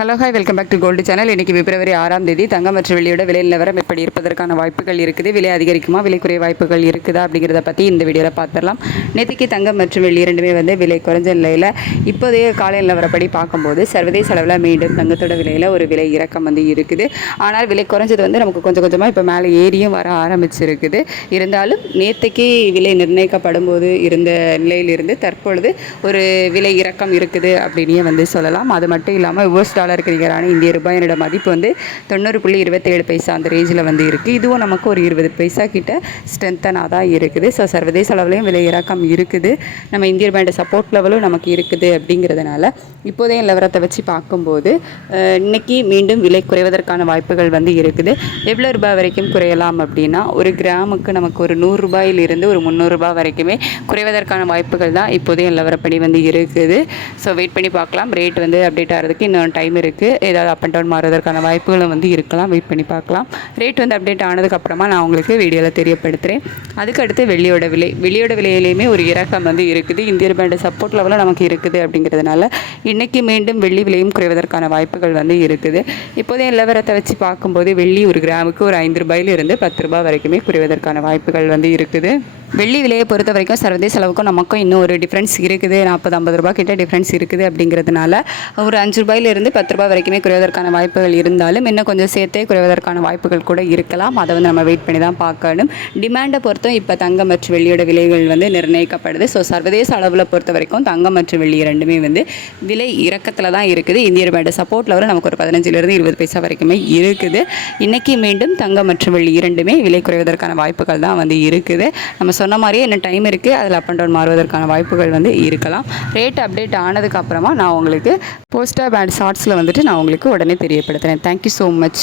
Hello hi welcome back to gold channel. இன்றைக்கி பிப்ரவரி 6ஆம் தேதி தங்கம் மற்றும் வெள்ளியோட விலை நிலவரம் எப்படி இருப்பதற்கான வாய்ப்புகள் இருக்குது, விலை அதிகரிக்குமா விலை குறைய வாய்ப்புகள் இருக்குதா அப்படிங்கிறத பற்றி இந்த வீடியோவில் பார்த்துடலாம். நேற்றுக்கு தங்கம் மற்றும் வெள்ளி இரண்டுமே விலை குறைஞ்ச நிலையில் இப்போதைய காலை நிலவரப்படி பார்க்கும்போது சர்வதேச அளவில் மீண்டும் தங்கத்தோட விலையில் ஒரு விலை இறக்கம் இருக்குது. ஆனால் விலை குறைஞ்சது நமக்கு கொஞ்சம் கொஞ்சமாக இப்போ மேலே ஏறியும் வர ஆரம்பிச்சிருக்குது. இருந்தாலும் நேற்றுக்கு விலை நிர்ணயிக்கப்படும் போது இருந்த நிலையிலிருந்து தற்பொழுது ஒரு விலை இறக்கம் இருக்குது அப்படின்னே சொல்லலாம். அது மட்டும் இல்லாமல் US டாலருக்கு நிகரான இந்திய ரூபாயினோட மதிப்பு 90.27 அந்த ரேஞ்சில் இருக்குது. இதுவும் நமக்கு ஒரு 20 பைசா கிட்ட ஸ்ட்ரென்த்தனாக தான் இருக்குது. ஸோ சர்வதேச அளவுலையும் விலை இறக்கம் இருக்குது. நம்ம இந்திய ரூபாயோட சப்போர்ட் லெவலும் நமக்கு இருக்குது. அப்படிங்கிறதுனால இப்போதைய நிலவரத்தை வச்சு பார்க்கும்போது இன்னைக்கு மீண்டும் விலை குறைவதற்கான வாய்ப்புகள் இருக்குது. எவ்வளோ ரூபாய் வரைக்கும் குறையலாம் அப்படின்னா, ஒரு கிராமுக்கு நமக்கு ஒரு 100 ரூபாயிலிருந்து ஒரு 300 ரூபாய் வரைக்குமே குறைவதற்கான வாய்ப்புகள் தான் இப்போதைய நிலவரப்படி இருக்குது. ஸோ வெயிட் பண்ணி பார்க்கலாம். ரேட் அப்டேட் ஆகிறதுக்கு இன்னும் டைம் இருக்குது. ஏதாவது அப் அண்ட் டவுன் மாறுவதற்கான வாய்ப்புகளும் இருக்கலாம். வெயிட் பண்ணி பார்க்கலாம். ரேட் அப்டேட் ஆனதுக்கப்புறமா நான் உங்களுக்கு வீடியோவில் தெரியப்படுத்துகிறேன். அதுக்கடுத்து வெள்ளியோட விலையிலையுமே ஒரு இறக்கம் இருக்குது. இந்திய ரூபாயோட சப்போர்ட் லெவலில் நமக்கு இருக்குது. அப்படிங்கிறதுனால இன்றைக்கி மீண்டும் வெள்ளி விலையும் குறைவதற்கான வாய்ப்புகள் இருக்குது. இப்போதைய நிலவரத்தை வச்சு பார்க்கும்போது வெள்ளி ஒரு கிராமுக்கு ஒரு 5 ரூபாயிலிருந்து 10 ரூபாய் வரைக்குமே குறைவதற்கான வாய்ப்புகள் இருக்குது. வெள்ளி விலையை பொறுத்த வரைக்கும் சர்வதேச அளவுக்கும் நமக்கும் இன்னும் ஒரு டிஃப்ரென்ஸ் இருக்குது. 40-50 ரூபாய் கிட்ட டிஃப்ரென்ஸ் இருக்குது. அப்படிங்கிறதுனால ஒரு 5 ரூபாயிலிருந்து 10 ரூபாய் வரைக்குமே குறைவதற்கான வாய்ப்புகள் இருந்தாலும் இன்னும் கொஞ்சம் சேர்த்தே குறைவதற்கான வாய்ப்புகள் கூட இருக்கலாம். அதை நம்ம வெயிட் பண்ணி தான் பார்க்கணும். டிமாண்டை பொறுத்தும் இப்போ தங்கம் மற்றும் வெள்ளியோட விலைகள் நிர்ணயிக்கப்படுது. ஸோ சர்வதேச அளவில் பொறுத்த வரைக்கும் தங்கம் மற்றும் வெள்ளி இரண்டுமே விலை இறக்கத்தில் தான் இருக்குது. இந்திய ரூபாயோட சப்போர்ட் லெவலில் நமக்கு ஒரு 15லிருந்து 20 பைசா வரைக்குமே இருக்குது. இன்றைக்கி மீண்டும் தங்கம் மற்றும் வெள்ளி இரண்டுமே விலை குறைவதற்கான வாய்ப்புகள் தான் இருக்குது. நம்ம சொன்ன மாதிரியே இன்னும் டைம் இருக்குது. அதில் அப் அண்ட் டவுன் மாறுவதற்கான வாய்ப்புகள் இருக்கலாம். ரேட் அப்டேட் ஆனதுக்கப்புறமா நான் உங்களுக்கு போஸ்ட் ஆப் அண்ட் ஷார்ட்ஸில் நான் உங்களுக்கு உடனே தெரியப்படுத்துகிறேன். Thank you so much.